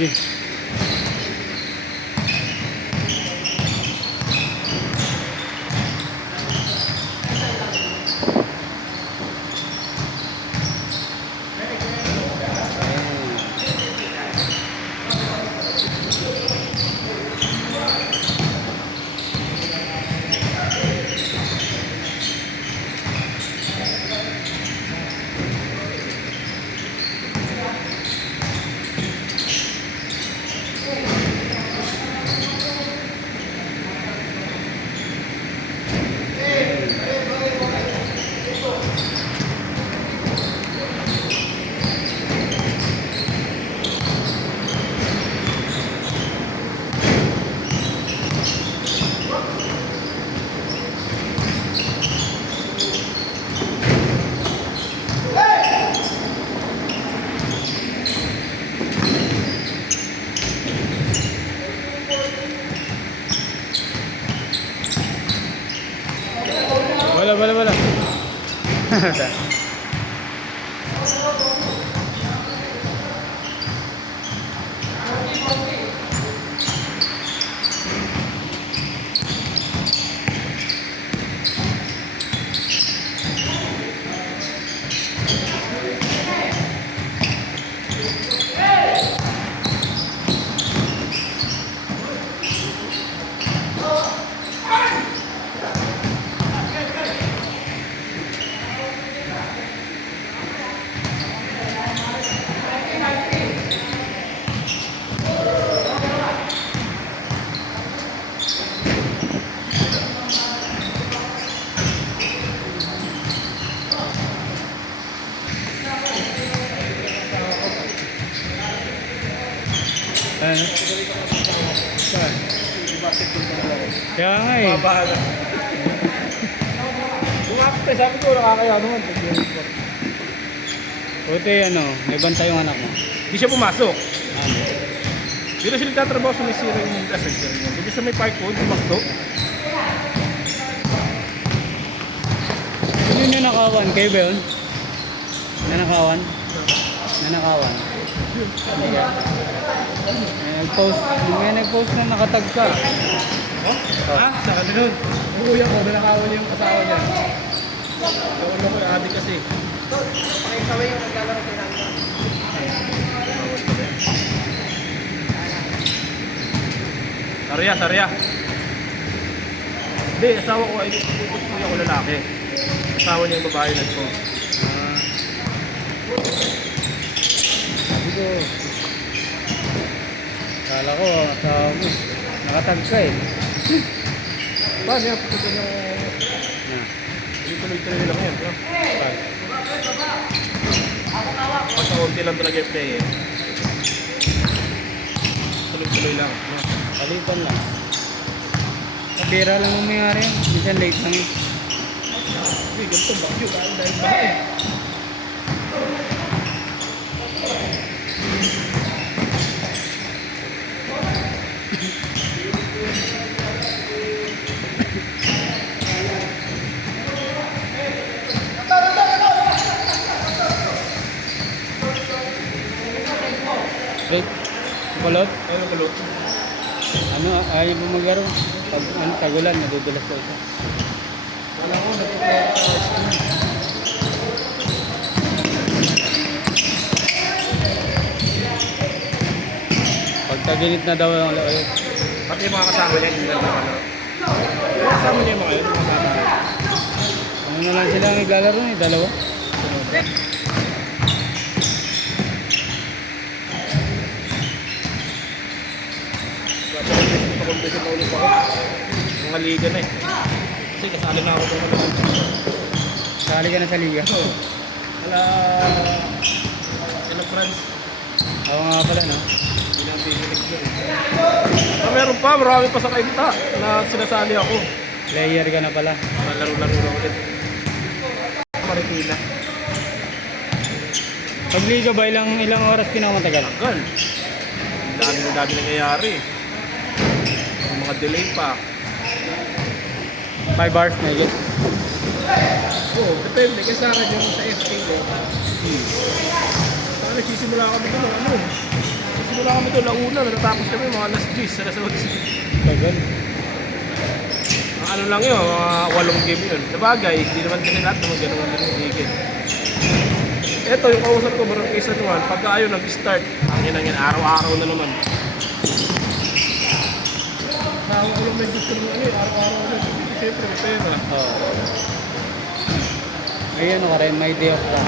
Sige. Wala. Ano? Kaya nga eh. Mabahala. Bumapit sabi ko nakakaya naman. Buti ano, may bantay yung anak mo. Hindi siya pumasok. Ano? Pero sila nagtatrabaho sa may sira yung ascensor niya. Hindi sa may park ko, pumasok. Sino yung nanakawan? Kayo ba yun? Nanakawan? Nanakawan? Hindi ka? May nag-post na nakatag ka. Oh? Ha? Sa kanilun. Yung kuya ko, nanakawan yung asawa niya. Yung ulo ko, adik kasi. Pakisaway yung naglalaro ko lang. Sarya. Hindi, asawa ko ay kuya ko lalaki. Asawa niya yung babae nag-post. Sabi ko, kala ko, asawa mo, nakatag ka eh. Paano yan? Pagkakita niyo Na. hindi tuloy-tuloy lang yan. Pagkaunti lang talaga yung play eh. Tuloy-tuloy lang. Palitan lang. Kapira lang ang mayari yun. Minsan late lang yun. Hindi, ganito bagyo. Dahil bahay. Wait, kulot? Ano kulot? Ano, ayaw mo maglaro? Pag ano, tagulan, nadudulas ko ito. Wala ko, nagpapalala. Pag taginit na daw ang laro. Pati yung mga kasama niya, hindi na nakalaro. Yung kasama niya yung mga yun, yung kasama niya. Ano na lang sila ang iglalaro eh, dalawa? Competition na ulit ako. Mga liga na eh. Kasi kasali na ako doon naman. Sali ka na sa liga. Wala... Kailan France? Oo nga pala, no? Hindi na tigilig yun. Meron pa, marami pa sa kainta na sinasali ako. Player ka na pala. Malaro-laro na ulit. Marikina. Pag liga ba, ilang oras pinakamatagal? Tagal. Ang dami nangyayari. Yung mga delay pa. 5 hours na higit. Oo, depende. Kasi sa akin yung sa FA ko. Saka nagsisimula kami doon, ano? Simula kami doon, launa, natatapos kami mga alas 10, alas 11. Tagal. Ano lang yun, mga 8 game yun. Sabagay, hindi naman kasi lahat naman ganun ang nanigigil. Ito, yung kausap ko, Barangay San Juan, pagka ayaw nag-start, ang yan, araw-araw na naman. Ako yung may gusto ng ano, araw-araw na. Siyempre, may pera. Oo. May ano ka rin, may day off ka.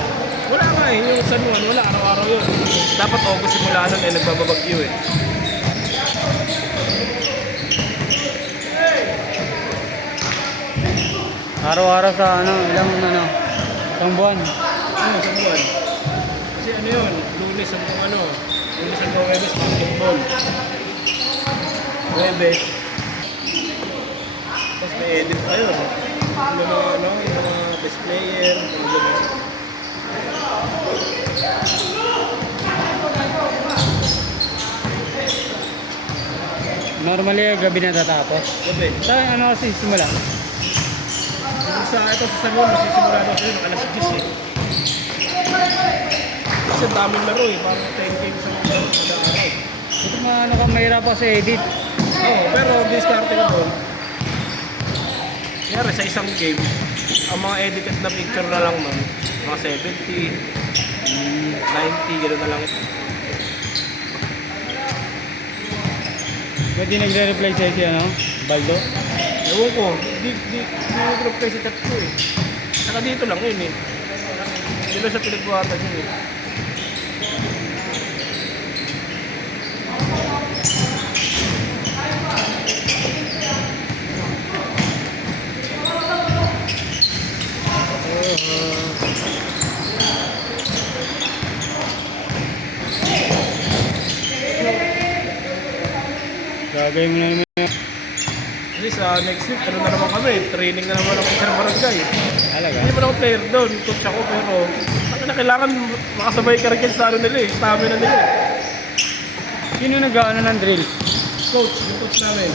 Wala nga eh, yung San Juan, wala, araw-araw yun. Dapat August simula nun, nagbababagyo eh. Araw-araw sa ano, isang buwan. Ano, San Juan? Kasi ano yun, Lunes hanggang Webes, basketball. Webes. Tapos may edit tayo. Yung mga best player, mga gano'n. Normally, gabi na tatapos. Gabi. Sa ano kasi simula? Ito sa San Juan, masisimula daw sa'yo ng alas 10 eh. Kasi ang daming laro eh, parang 10 games ang kada araw. Ito mga ano ka, mahirap pa sa edit. Oo, pero diskarte ko doon. Kaya sa isang game, ang mga edited na picture na lang nun, mga 70, 90, gano'n na lang ito. Ba't di nagre-reply sa'yo si ano? Baldo? Ewan ko, di group kayo si Tatsu eh. Saka dito lang yun eh. Hindi lang siya pinagbuhatan yun eh. Gagawin mo na naman yun. Kasi sa next week, ano na naman kami, training na naman ako sa barangay. Talaga? Hindi man ako player doon, coach ako pero kailangan makasabay ka rin sa ano nila eh, stamina nila eh. Sino nag-ano ng drill? Coach, yung coach namin.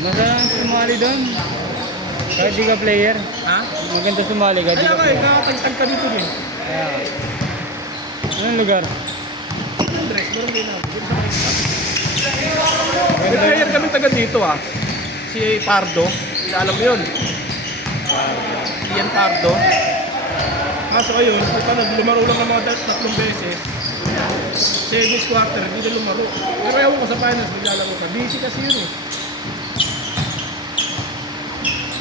Masarang sumali doon. Kahit di ka player. Ha? Maganda sumali kahit di Kaya ka nga eh, player. kakatagtag ka dito eh. Kaya. Anong lugar? Andres, meron din ako. May player kami taga dito ah. Si Pardo, alam mo yun. Ian Pardo. Kaso ayun, lumaro lang ng mga 3 beses. Semis quarter, hindi na lumaro. Pero ewan ko sa finals, maglalaro ka. Busy kasi yun eh.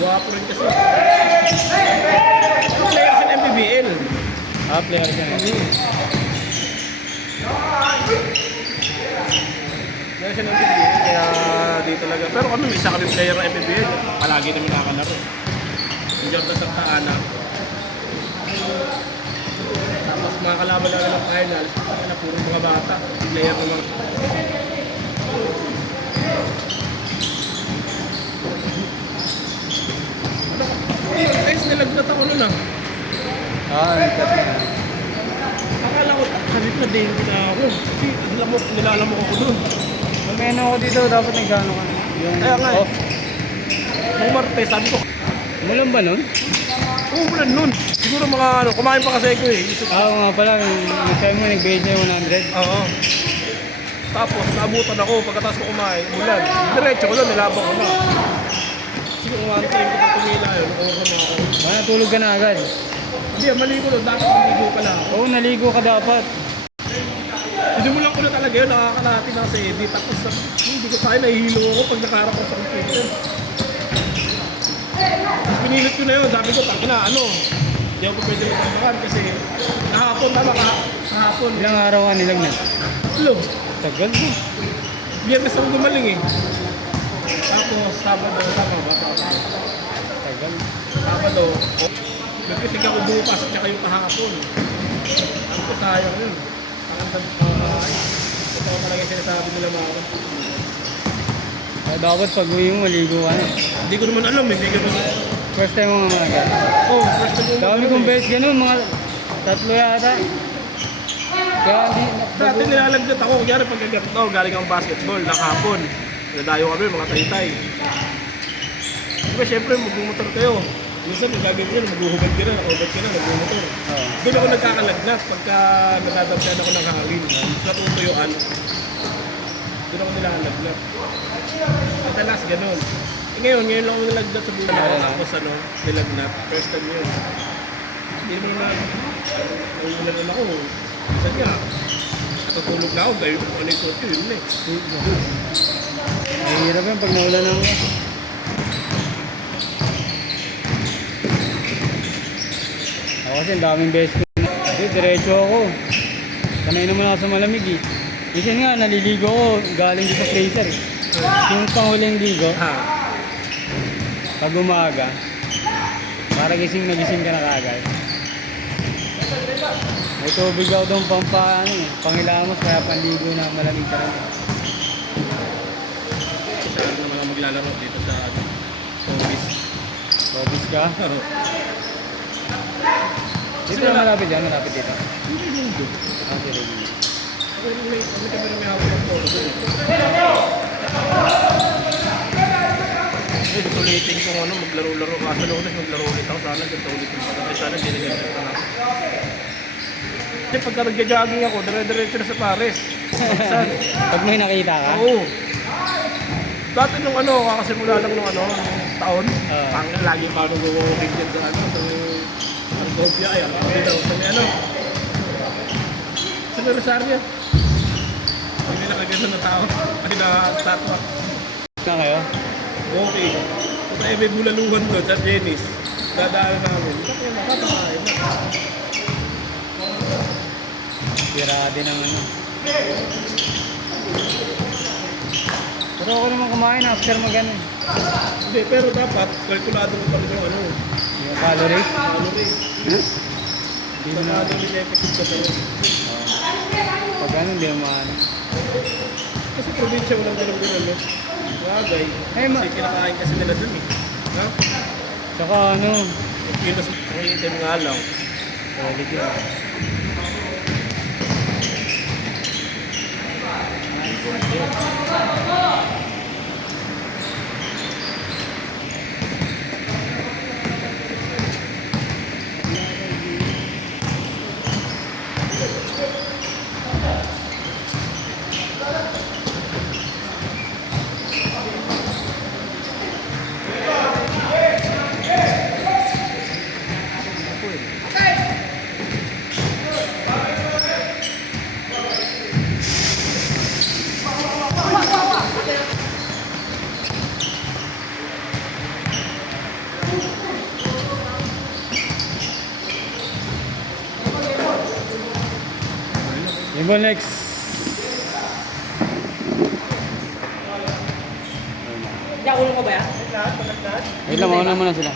Guwapo rin kasi. Player sa MPBL. Player siya. Kaya siya ng PBL, kaya di talaga. Pero kami, may isa kami player ng PBL. Palagi namin nakakalaro. Yung Jordan Santa Ana. Tapos mga kalaban namin ng final, na puro mga bata. Player ng mga... Guys, nilagdat ako nun ah. Nagkat na. Akala ko, kahit na din na ako. Kasi nilalamok ako dun. Pag may ano ako dito, dapat nag-ano ka na. Yung Kaya nga eh. off. Nung Martes, sabi ko, Mulan ba nun? umulan nun. Siguro mga ano, kumain pa kasi ko eh. Oo nga pala, nag-time mo, nagbigay niya 100. Oo. Tapos, naabutan ako pagkatapos ko kumain, umulan. Diretso ko lang, nilabang ko na. Sige, one time ko tumila yun, nakuha na ako. Natulog ka na agad. Hindi, maligo lang, dapat maligo ka lang. Oo, naligo ka dapat. Sinimulan ko na talaga yun, nakakalati na kasi edit. Tapos, hindi ko tayo, nahihilo ako pag nakaharap ko sa computer. Tapos pinilit ko na yun, sabi ko, tangina, ano, hindi ako pwede magpapakakan kasi kahapon, tama ka, kahapon. Ilang araw ka nilagnat? Hello, Tagal mo. Biyernes ako gumaling eh. Tapos, Sabado, tama ba? Tagal. Sabado, nagkitig ako bukas at saka yung kahapon. Ang ko sayang yun. Ang sabi ko, ito talaga yung sinasabi nila mga Dapat pag uwi mo, maligo ka na. Hindi ko naman alam, hindi ko naman. First time mo nga mga Oh, first time ko. Dami kong beses ganun, mga 3 yata. Kaya hindi, Dati nilalagdat ako, kunyari pagkagat ako, galing akong basketball, nakahapon. Nadayo kami, mga taytay. Diba, syempre, magbumotor kayo. Minsan, magagawin ko yun, maghuhubad ka na, nakahubad ka na, magbumotor. Doon ako nagkakalagnat pagka nadadagyan ako ng hangin. Natutuyuan. Doon ako nilalagnat. Madalas ganun. Eh ngayon lang ako nilagdat sa buhay ko. Tapos ano, nilagnat. First time yun. Hindi mo na, nangulan ako. Isa niya, natutulog na ako dahil ano yung suot yun eh. Mahirap yan pag naulan ng... Ako kasi ang daming beses ko na... Diretso ako. Sanay naman ako sa malamig eh. Minsan nga, naliligo ako galing dito sa freezer eh. Yung panghuling ligo, Ha? pag umaga, para nagising ka na kagad. May tubig ako doon pangilamos, kaya panligo na malamig talaga. Isa lang naman ang maglalaro dito sa office. Tubig ka? Dito na malapit yan, malapit dito. Hindi lindo. Ah, sige. Kami kami na may hawak ng polo doon. Gusto ulitin kung ano, maglaro-laro. Kaso lunes, maglaro ulit ako. Sana ganito ulitin pa. Kasi sana hindi na ganito na. Kasi pagka nagja-jogging ako, dire-diretso na sa Pares. Pag may nakita ka? Oo. Dati nung ano, kakasimula lang nung ano, nung taon. Pangin, lagi pa nung go-walking dyan sa ano, sa may Argovia, ay, sa may ano. Sa may Rosario. Hindi nakaganda na tao. Ay, na statwa. Na kayo? Okay. Kung tayo may bulaluhan doon sa Venice, dadaan namin. Bakit yung makapakain na? Tira din ang ano. Pero ako naman kumain after mag-ano. Hindi, pero dapat, kalkulado mo pa rin yung ano, Yung calorie. calorie. Hindi mo na. Calorie deficit ka tayo. Pag ano, hindi mo maano. Kasi probinsya walang ganun-ganun, no? Bagay. Ay, Kasi kinakain kasi nila dun eh. Ha? Saka ano, Yung kilos, ang itim nga lang. solid yun. Ibo next. Yakulo ko ba yan? Wait lang, mauna muna sila.